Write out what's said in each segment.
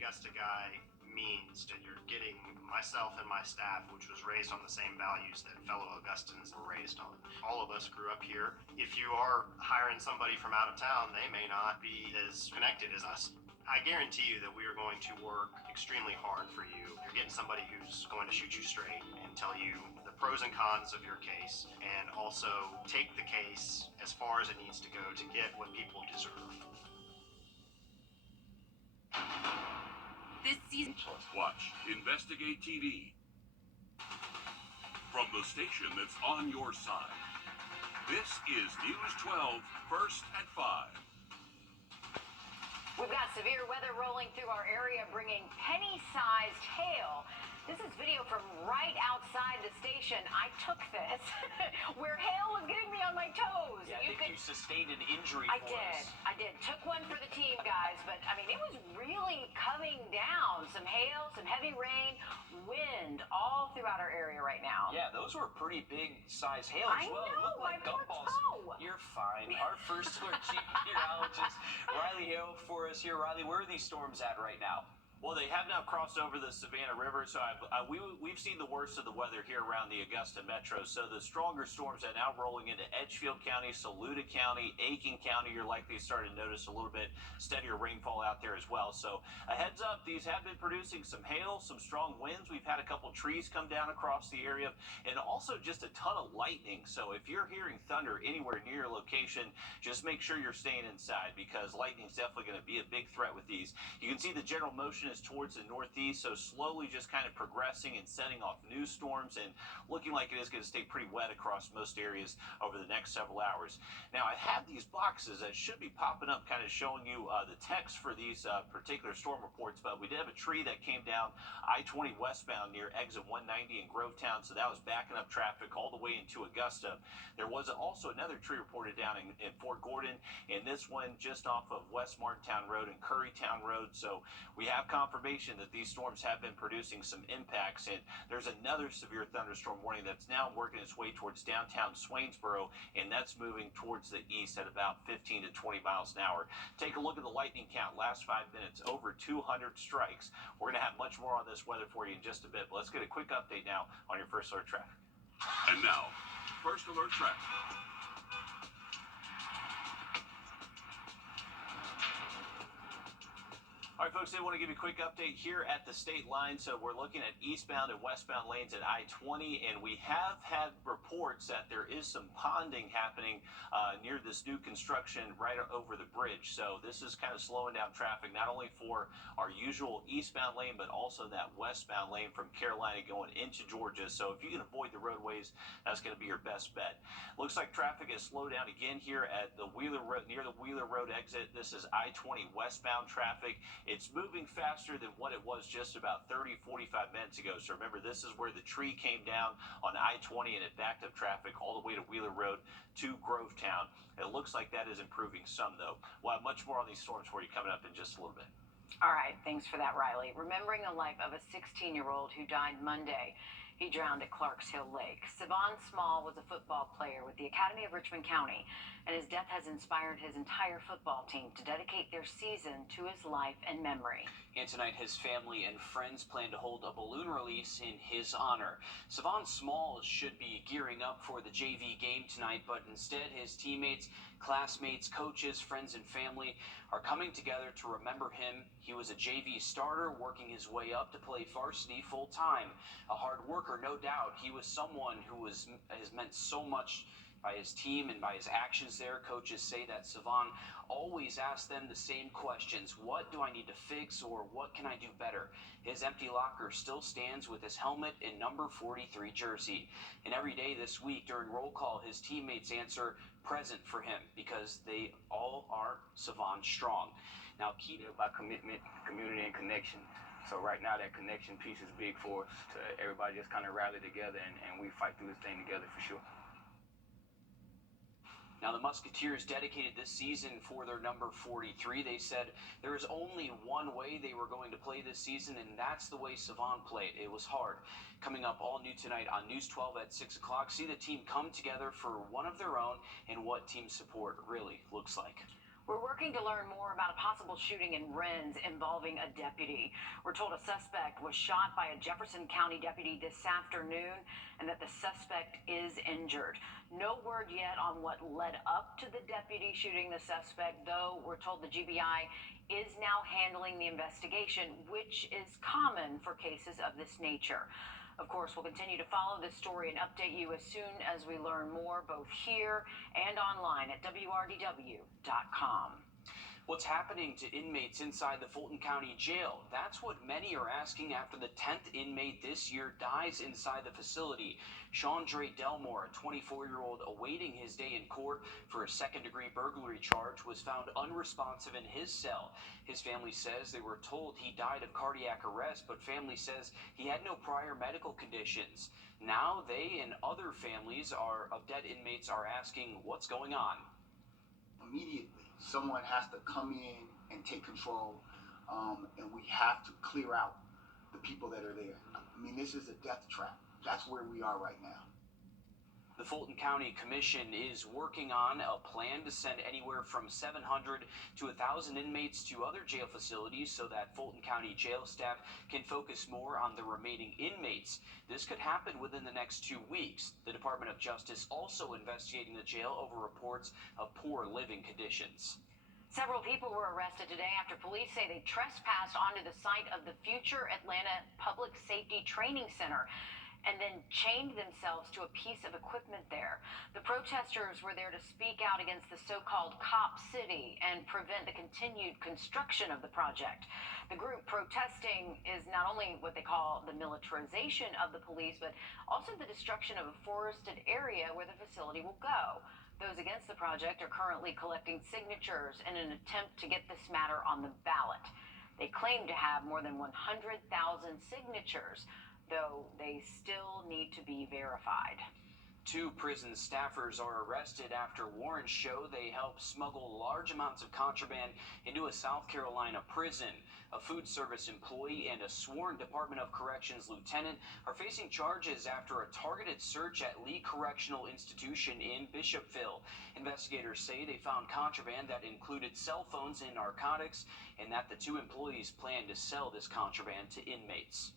Augusta guy means that you're getting myself and my staff, which was raised on the same values that fellow Augustans were raised on. All of us grew up here. If you are hiring somebody from out of town, they may not be as connected as us. I guarantee you that we are going to work extremely hard for you. You're getting somebody who's going to shoot you straight and tell you the pros and cons of your case, and also take the case as far as it needs to go to get what people deserve. This season, watch Investigate TV from the station that's on your side. This is News 12, first at 5. We've got severe weather rolling through our area, bringing penny-sized hail. This is video from right outside the station. I took this where hail was getting me on my toes. Yeah, I think you sustained an injury I did. Took one for the team, guys. But, I mean, it was really coming down. Some hail, some heavy rain, wind all throughout our area right now. Yeah, those were pretty big size hail as well. I know, Looked like my poor gumballs. toe. You're fine. Our first alert meteorologist, Riley Hale, for us here. Riley, where are these storms at right now? Well, they have now crossed over the Savannah River, so we've seen the worst of the weather here around the Augusta metro. So the stronger storms are now rolling into Edgefield County, Saluda County, Aiken County. You're likely starting to notice a little bit steadier rainfall out there as well. So a heads up, these have been producing some hail, some strong winds. We've had a couple trees come down across the area, and also just a ton of lightning. So if you're hearing thunder anywhere near your location, just make sure you're staying inside, because lightning is definitely going to be a big threat with these. You can see the general motion is towards the northeast, so slowly just kind of progressing and setting off new storms, and looking like it is going to stay pretty wet across most areas over the next several hours. Now, I have these boxes that should be popping up, kind of showing you the text for these particular storm reports, but we did have a tree that came down I-20 westbound near exit 190 in Grovetown, so that was backing up traffic all the way into Augusta. There was also another tree reported down in Fort Gordon, and this one just off of West Martintown Road and Currytown Road. So we have confirmation that these storms have been producing some impacts, and there's another severe thunderstorm warning that's now working its way towards downtown Swainsboro, and that's moving towards the east at about 15 to 20 miles an hour. Take a look at the lightning count. Last 5 minutes, over 200 strikes. We're going to have much more on this weather for you in just a bit, but let's get a quick update now on your First Alert traffic. And now, First Alert traffic. All right, folks, I want to give you a quick update here at the state line. So we're looking at eastbound and westbound lanes at I-20, and we have had reports that there is some ponding happening near this new construction right over the bridge. So this is kind of slowing down traffic, not only for our usual eastbound lane, but also that westbound lane from Carolina going into Georgia. So if you can avoid the roadways, that's going to be your best bet. Looks like traffic has slowed down again here at the Wheeler Road, near the Wheeler Road exit. This is I-20 westbound traffic. It's moving faster than what it was just about 30, 45 minutes ago. So remember, this is where the tree came down on I-20 and it backed up traffic all the way to Wheeler Road to Grovetown. It looks like that is improving some, though. We'll have much more on these storms for you coming up in just a little bit. All right, thanks for that, Riley. Remembering the life of a 16-year-old who died Monday. He drowned at Clarks Hill Lake. Savon Small was a football player with the Academy of Richmond County, and his death has inspired his entire football team to dedicate their season to his life and memory. And tonight, his family and friends plan to hold a balloon release in his honor. Savon Small should be gearing up for the JV game tonight, but instead his teammates, classmates, coaches, friends, and family are coming together to remember him. He was a JV starter, working his way up to play varsity full-time. A hard worker, no doubt. He was someone who has meant so much by his team and by his actions there. Coaches say that Savon always asked them the same questions. What do I need to fix, or what can I do better? His empty locker still stands with his helmet and number 43 jersey. And every day this week during roll call, his teammates answer present for him, because they all are Savon strong. Now, keep about commitment, community, and connection. So right now, that connection piece is big for us, to everybody just kind of rally together, and we fight through this thing together for sure. Now, the Musketeers dedicated this season for their number 43. They said there is only one way they were going to play this season, and that's the way Savon played. It was hard. Coming up all new tonight on News 12 at 6 o'clock, see the team come together for one of their own and what team support really looks like. We're working to learn more about a possible shooting in Rennes involving a deputy. We're told a suspect was shot by a Jefferson County deputy this afternoon and that the suspect is injured. No word yet on what led up to the deputy shooting the suspect, though we're told the GBI is now handling the investigation, which is common for cases of this nature. Of course, we'll continue to follow this story and update you as soon as we learn more, both here and online at WRDW.com. What's happening to inmates inside the Fulton County Jail? That's what many are asking after the 10th inmate this year dies inside the facility. Chandre Delmore, a 24-year-old awaiting his day in court for a second-degree burglary charge, was found unresponsive in his cell. His family says they were told he died of cardiac arrest, but family says he had no prior medical conditions. Now they and other families of dead inmates are asking what's going on. Immediately, someone has to come in and take control, and we have to clear out the people that are there. I mean, this is a death trap. That's where we are right now. The Fulton County Commission is working on a plan to send anywhere from 700 to 1,000 inmates to other jail facilities so that Fulton County jail staff can focus more on the remaining inmates. This could happen within the next 2 weeks. The Department of Justice also investigating the jail over reports of poor living conditions. Several people were arrested today after police say they trespassed onto the site of the future Atlanta Public Safety Training Center and then chained themselves to a piece of equipment there. The protesters were there to speak out against the so-called Cop City and prevent the continued construction of the project. The group protesting is not only what they call the militarization of the police, but also the destruction of a forested area where the facility will go. Those against the project are currently collecting signatures in an attempt to get this matter on the ballot. They claim to have more than 100,000 signatures, though they still need to be verified. 2 prison staffers are arrested after warrants show they helped smuggle large amounts of contraband into a South Carolina prison. A food service employee and a sworn Department of Corrections lieutenant are facing charges after a targeted search at Lee Correctional Institution in Bishopville. Investigators say they found contraband that included cell phones and narcotics, and that the 2 employees plan to sell this contraband to inmates.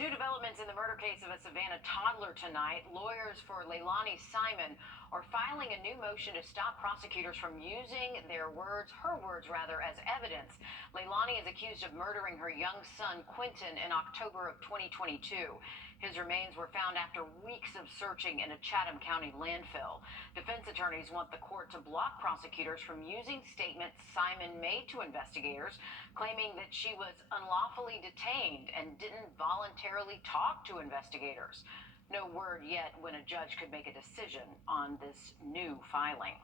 New developments in the murder case of a Savannah toddler tonight. Lawyers for Leilani Simon are filing a new motion to stop prosecutors from using her words, as evidence. Leilani is accused of murdering her young son, Quentin, in October of 2022. His remains were found after weeks of searching in a Chatham County landfill. Defense attorneys want the court to block prosecutors from using statements Simon made to investigators, claiming that she was unlawfully detained and didn't voluntarily talk to investigators. No word yet when a judge could make a decision on this new filing.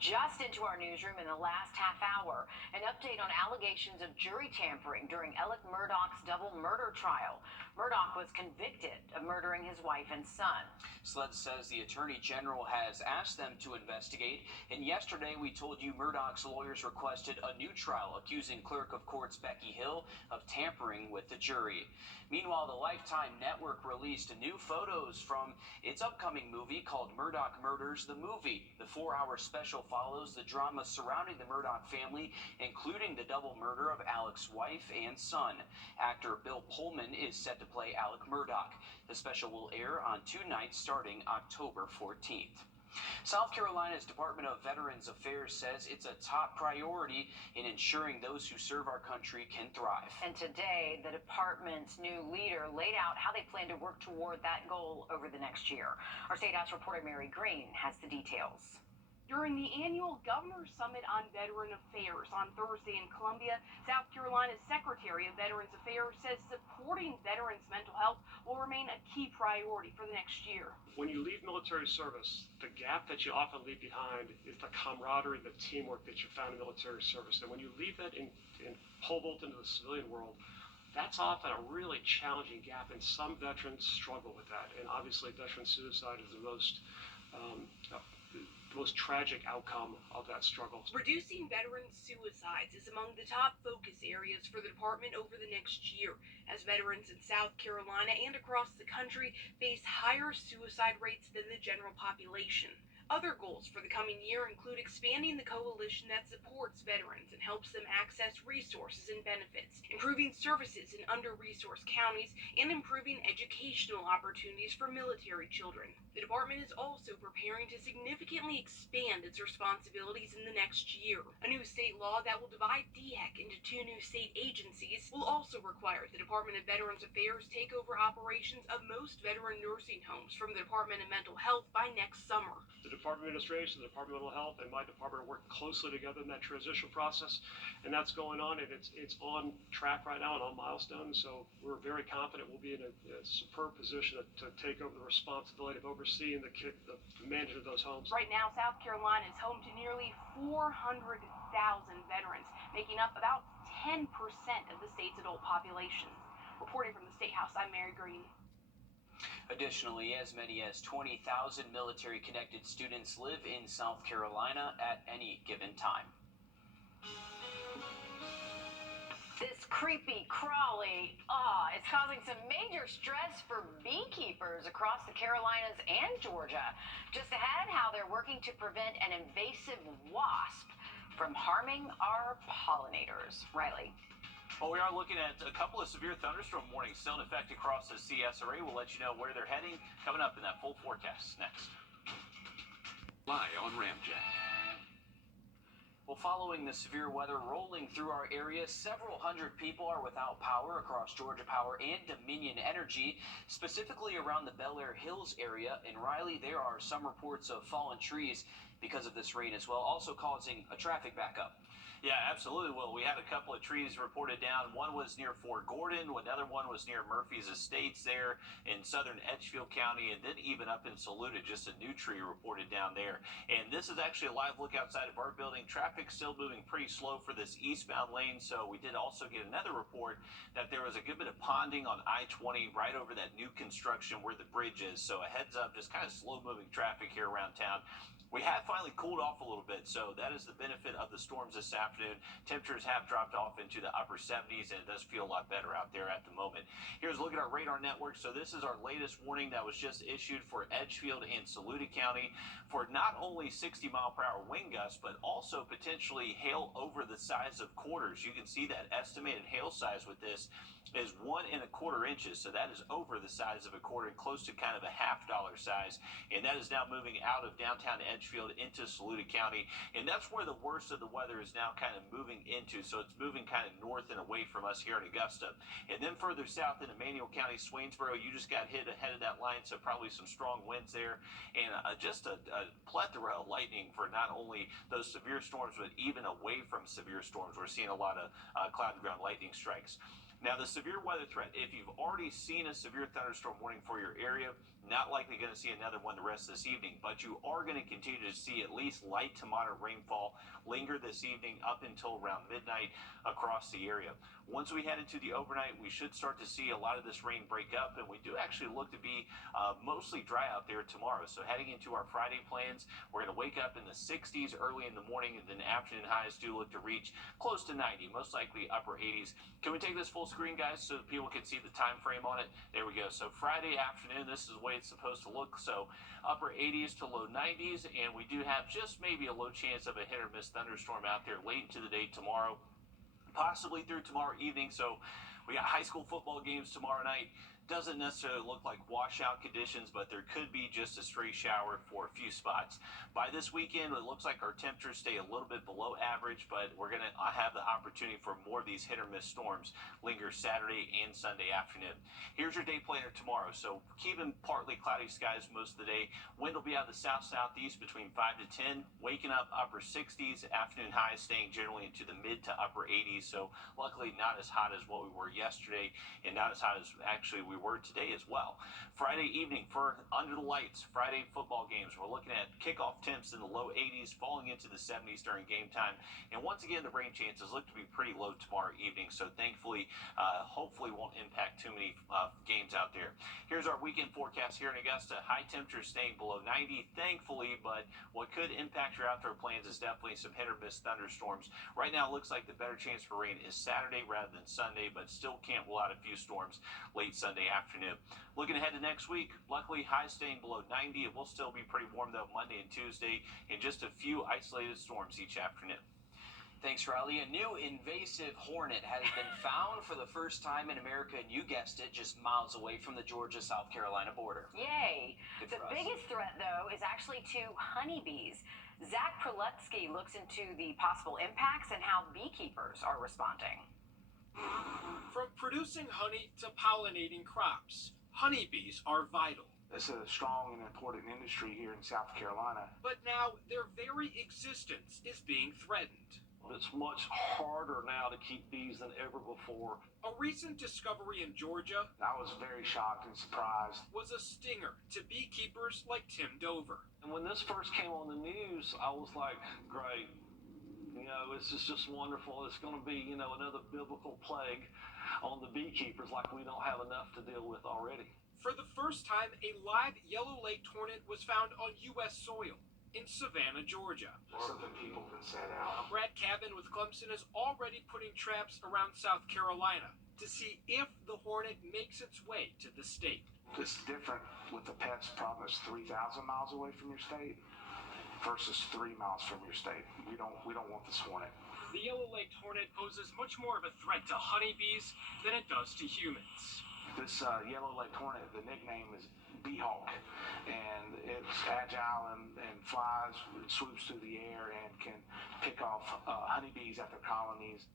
Just into our newsroom in the last half hour, an update on allegations of jury tampering during Alec Murdaugh's double murder trial. Murdaugh was convicted of murdering his wife and son. SLED says the Attorney General has asked them to investigate, and yesterday we told you Murdaugh's lawyers requested a new trial accusing Clerk of Courts Becky Hill of tampering with the jury. Meanwhile, the Lifetime Network released new photos from its upcoming movie called Murdaugh Murders the Movie. The 4-hour special follows the drama surrounding the Murdaugh family, including the double murder of Alec's wife and son. Actor Bill Pullman is set to play Alec Murdaugh. The special will air on 2 nights starting October 14th. South Carolina's Department of Veterans Affairs says it's a top priority in ensuring those who serve our country can thrive. And today, the department's new leader laid out how they plan to work toward that goal over the next year. Our State House reporter Mary Green has the details. During the annual Governor's Summit on Veteran Affairs on Thursday in Columbia, South Carolina's Secretary of Veterans Affairs says supporting veterans' mental health will remain a key priority for the next year. When you leave military service, the gap that you often leave behind is the camaraderie, the teamwork that you found in military service. And when you leave that in pole vault into the civilian world, that's often a really challenging gap, and some veterans struggle with that. And obviously, veteran suicide is the most tragic outcome of that struggle. Reducing veteran suicides is among the top focus areas for the department over the next year, as veterans in South Carolina and across the country face higher suicide rates than the general population. Other goals for the coming year include expanding the coalition that supports veterans and helps them access resources and benefits, improving services in under-resourced counties, and improving educational opportunities for military children. The department is also preparing to significantly expand its responsibilities in the next year. A new state law that will divide DHEC into 2 new state agencies will also require the Department of Veterans Affairs take over operations of most veteran nursing homes from the Department of Mental Health by next summer. The Department of Administration, the Department of Mental Health, and my department are working closely together in that transition process, and that's going on, and it's on track right now and on milestones. So we're very confident we'll be in a superb position to take over the responsibility of overseeing the management of those homes. Right now, South Carolina is home to nearly 400,000 veterans, making up about 10% of the state's adult population. Reporting from the State House, I'm Mary Green. Additionally, as many as 20,000 military-connected students live in South Carolina at any given time. This creepy crawly is causing some major stress for beekeepers across the Carolinas and Georgia. Just ahead, how they're working to prevent an invasive wasp from harming our pollinators. Riley. Well, we are looking at a couple of severe thunderstorm warnings still in effect across the CSRA. We'll let you know where they're heading coming up in that full forecast next. Lie on Ramjack. Well, following the severe weather rolling through our area, several hundred people are without power across Georgia Power and Dominion Energy, specifically around the Bel Air Hills area. In Riley, there are some reports of fallen trees because of this rain as well, also causing a traffic backup. Yeah, absolutely. Well, we had a couple of trees reported down. One was near Fort Gordon. Another one was near Murphy's Estates there in southern Edgefield County. And then even up in Saluda, just a new tree reported down there. And this is actually a live look outside of our building. Traffic still moving pretty slow for this eastbound lane. So we did also get another report that there was a good bit of ponding on I-20 right over that new construction where the bridge is. So a heads up, just kind of slow moving traffic here around town. We have finally cooled off a little bit, so that is the benefit of the storms this afternoon. Temperatures have dropped off into the upper 70s, and it does feel a lot better out there at the moment. Here's a look at our radar network. So this is our latest warning that was just issued for Edgefield and Saluda County for not only 60-mile-per-hour wind gusts, but also potentially hail over the size of quarters. You can see that estimated hail size with this is 1 1/4 inches, so that is over the size of a quarter and close to kind of a $half size, and that is now moving out of downtown Edgefield into Saluda County, and that's where the worst of the weather is now kind of moving into. So it's moving kind of north and away from us here in Augusta, and then further south in Emmanuel County, Swainsboro, you just got hit ahead of that line, so probably some strong winds there, and just a plethora of lightning for not only those severe storms, but even away from severe storms. We're seeing a lot of cloud to ground lightning strikes. Now, the severe weather threat, if you've already seen a severe thunderstorm warning for your area, not likely going to see another one the rest of this evening, but you are going to continue to see at least light to moderate rainfall linger this evening up until around midnight across the area. Once we head into the overnight, we should start to see a lot of this rain break up, and we do actually look to be mostly dry out there tomorrow. So heading into our Friday plans, we're going to wake up in the 60s early in the morning, and then afternoon highs do look to reach close to 90, most likely upper 80s. Can we take this full screen, guys, so that people can see the time frame on it? There we go. So Friday afternoon, this is the way it's supposed to look. So upper 80s to low 90s, and we do have just maybe a low chance of a hit or miss thunderstorm out there late into the day tomorrow, possibly through tomorrow evening. So we got high school football games tomorrow night. Doesn't necessarily look like washout conditions, but there could be just a stray shower for a few spots. By this weekend, it looks like our temperatures stay a little bit below average, but we're going to have the opportunity for more of these hit or miss storms linger Saturday and Sunday afternoon. Here's your day planner tomorrow. So keeping partly cloudy skies most of the day. Wind will be out of the south-southeast between 5 to 10, waking up upper 60s, afternoon highs staying generally into the mid to upper 80s. So luckily not as hot as what we were yesterday, and not as hot as actually we were today as well. Friday evening for under the lights, Friday football games, we're looking at kickoff temps in the low 80s, falling into the 70s during game time. And once again, the rain chances look to be pretty low tomorrow evening, so thankfully, hopefully won't impact too many games out there. Here's our weekend forecast here in Augusta. High temperatures staying below 90, thankfully, but what could impact your outdoor plans is definitely some hit or miss thunderstorms. Right now, it looks like the better chance for rain is Saturday rather than Sunday, but still can't rule out a few storms late Sunday Friday afternoon. Looking ahead to next week, luckily highs staying below 90. It will still be pretty warm though Monday and Tuesday, and just a few isolated storms each afternoon. Thanks, Riley. A new invasive hornet has been found for the first time in America, and you guessed it, just miles away from the Georgia-South Carolina border. Yay! Good The for us. biggest threat, though, is actually to honeybees. Zach Prelutsky looks into the possible impacts and how beekeepers are responding. From producing honey to pollinating crops, honeybees are vital. It's a strong and important industry here in South Carolina. But now their very existence is being threatened. It's much harder now to keep bees than ever before. A recent discovery in Georgia I was very shocked and surprised. was a stinger to beekeepers like Tim Dover. And when this first came on the news, I was like, great. You know, this is just wonderful. It's going to be, you know, another biblical plague on the beekeepers like we don't have enough to deal with already. For the first time, a live yellow-legged hornet was found on U.S. soil in Savannah, Georgia. Something people can set out. Brad Cabin with Clemson is already putting traps around South Carolina to see if the hornet makes its way to the state. It's different with the pets problem that's 3,000 miles away from your state versus 3 miles from your state. We don't want this hornet. The yellow-legged hornet poses much more of a threat to honeybees than it does to humans. This yellow-legged hornet, the nickname is Beehawk, and it's agile and flies, swoops through the air, and can pick off honeybees at their colonies.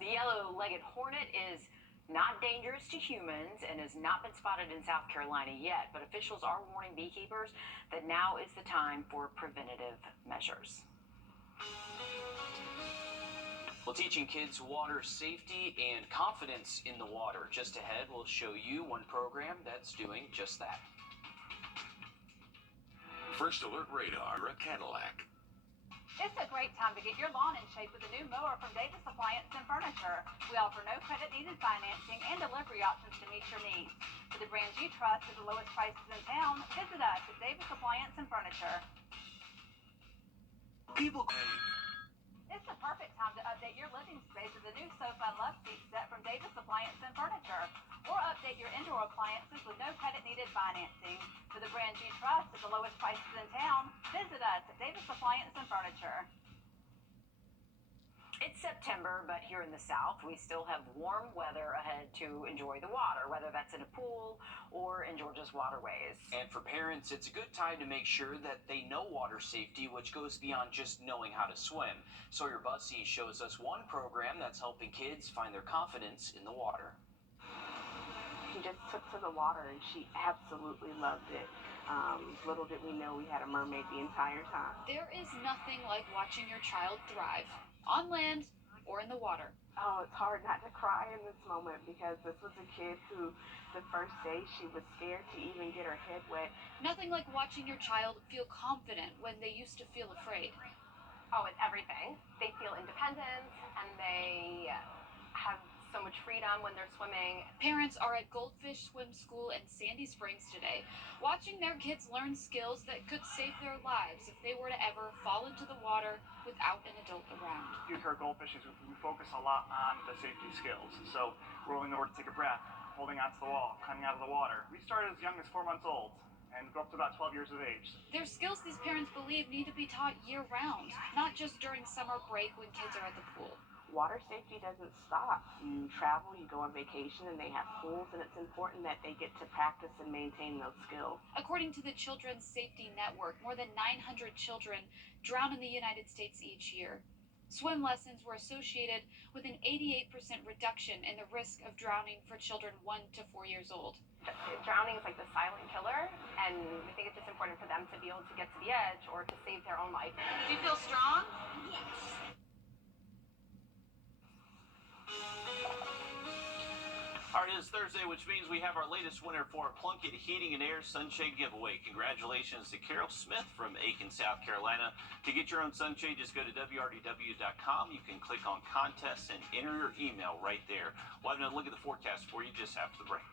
The yellow-legged hornet is not dangerous to humans and has not been spotted in South Carolina yet, but officials are warning beekeepers that now is the time for preventative measures. Well, teaching kids water safety and confidence in the water. Just ahead, we'll show you one program that's doing just that. First Alert Radar, a Cadillac. It's a great time to get your lawn in shape with a new mower from Davis Appliance and Furniture. We offer no credit needed financing and delivery options to meet your needs. For the brands you trust at the lowest prices in town, visit us at Davis Appliance and Furniture. People. It's the perfect time to update your living space with a new sofa and love seat set from Davis Appliance and Furniture. Or update your indoor appliances with no credit needed financing. For the brands you trust at the lowest prices in town, visit us at Davis Appliance and Furniture. It's September, but here in the South, we still have warm weather ahead to enjoy the water, whether that's in a pool or in Georgia's waterways. And for parents, it's a good time to make sure that they know water safety, which goes beyond just knowing how to swim. Sawyer Bussey shows us one program that's helping kids find their confidence in the water. She just took to the water and she absolutely loved it. Little did we know we had a mermaid the entire time. There is nothing like watching your child thrive, on land or in the water. Oh, it's hard not to cry in this moment because this was a kid who the first day she was scared to even get her head wet. Nothing like watching your child feel confident when they used to feel afraid. Oh, it's everything. They feel independent and they have so much freedom when they're swimming. Parents are at Goldfish Swim School in Sandy Springs today, watching their kids learn skills that could save their lives if they were to ever fall into the water without an adult around. Here at Goldfish, we focus a lot on the safety skills. So rolling over to take a breath, holding onto the wall, coming out of the water. We started as young as 4 months old and go up to about 12 years of age. They're skills these parents believe need to be taught year-round, not just during summer break when kids are at the pool. Water safety doesn't stop. You travel, you go on vacation, and they have pools, and it's important that they get to practice and maintain those skills. According to the Children's Safety Network, more than 900 children drown in the United States each year. Swim lessons were associated with an 88% reduction in the risk of drowning for children 1 to 4 years old. Drowning is like the silent killer, and we think it's just important for them to be able to get to the edge or to save their own life. Do you feel strong? Yes. All right, it's Thursday, which means we have our latest winner for Plunkett Heating and Air Sunshade Giveaway. Congratulations to Carol Smith from Aiken, South Carolina. To get your own sunshade, just go to wrdw.com. You can click on contests and enter your email right there. We'll have another look at the forecast for you just after the break.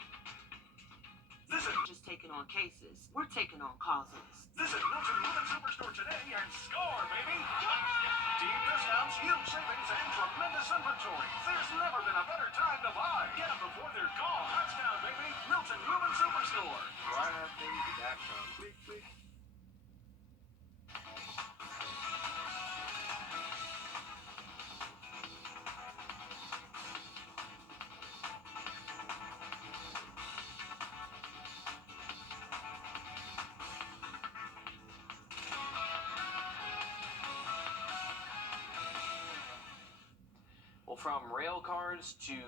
Just taking on cases. We're taking on causes. Visit Milton Women's Superstore today and score, baby! Deep discounts, huge savings, and tremendous inventory. There's never been a better time to buy. Get them before they're gone. Touchdown, baby! Milton Women's Superstore. RideBaby.com. Click, click. Well, from rail cars to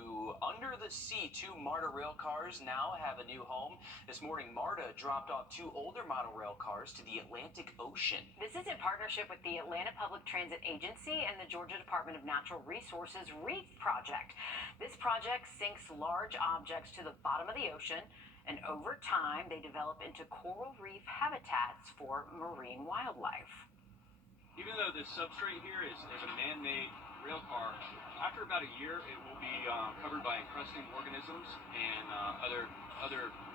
under the sea, two MARTA rail cars now have a new home. This morning, MARTA dropped off two older model rail cars to the Atlantic Ocean. This is in partnership with the Atlanta Public Transit Agency and the Georgia Department of Natural Resources Reef Project. This project sinks large objects to the bottom of the ocean, and over time, they develop into coral reef habitats for marine wildlife. Even though this substrate here is a man-made rail car, after about a year, it will be covered by encrusting organisms and other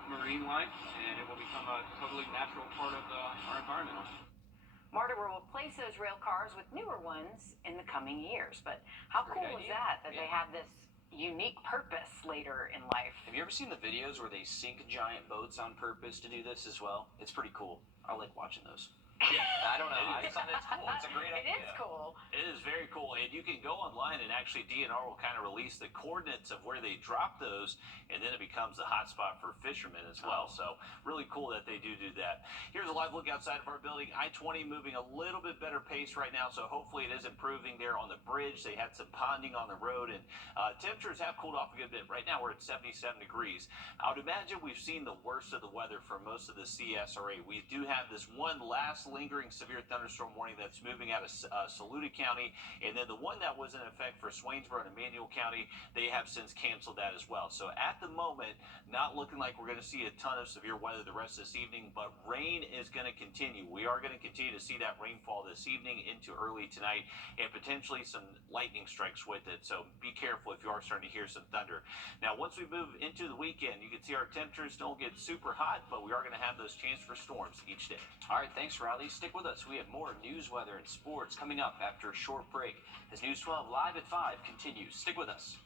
marine life, and it will become a totally natural part of our environment. MARTA will replace those rail cars with newer ones in the coming years. But how cool is that they have this unique purpose later in life? Have you ever seen the videos where they sink giant boats on purpose to do this as well? It's pretty cool. I like watching those. I don't know. I thought it's cool. It's a great idea. It is cool. It is very cool, and you can go online and actually DNR will kind of release the coordinates of where they drop those, and then it becomes the hotspot for fishermen as well. So really cool that they do that. Here's a live look outside of our building. I-20 moving a little bit better pace right now, so hopefully it is improving there on the bridge. They had some ponding on the road, and temperatures have cooled off a good bit. Right now we're at 77 degrees. I would imagine we've seen the worst of the weather for most of the CSRA. We do have this one last lingering severe thunderstorm warning that's moving out of Saluda County, and then the one that was in effect for Swainsboro and Emmanuel County, they have since canceled that as well. So at the moment, not looking like we're going to see a ton of severe weather the rest of this evening, but rain is going to continue. We are going to continue to see that rainfall this evening into early tonight, and potentially some lightning strikes with it. So be careful if you are starting to hear some thunder. Now, once we move into the weekend, you can see our temperatures don't get super hot, but we are going to have those chances for storms each day. All right, thanks, Riley. Stick with us. We have more news, weather, and sports coming up after a short break as News 12 Live at 5 continues. Stick with us.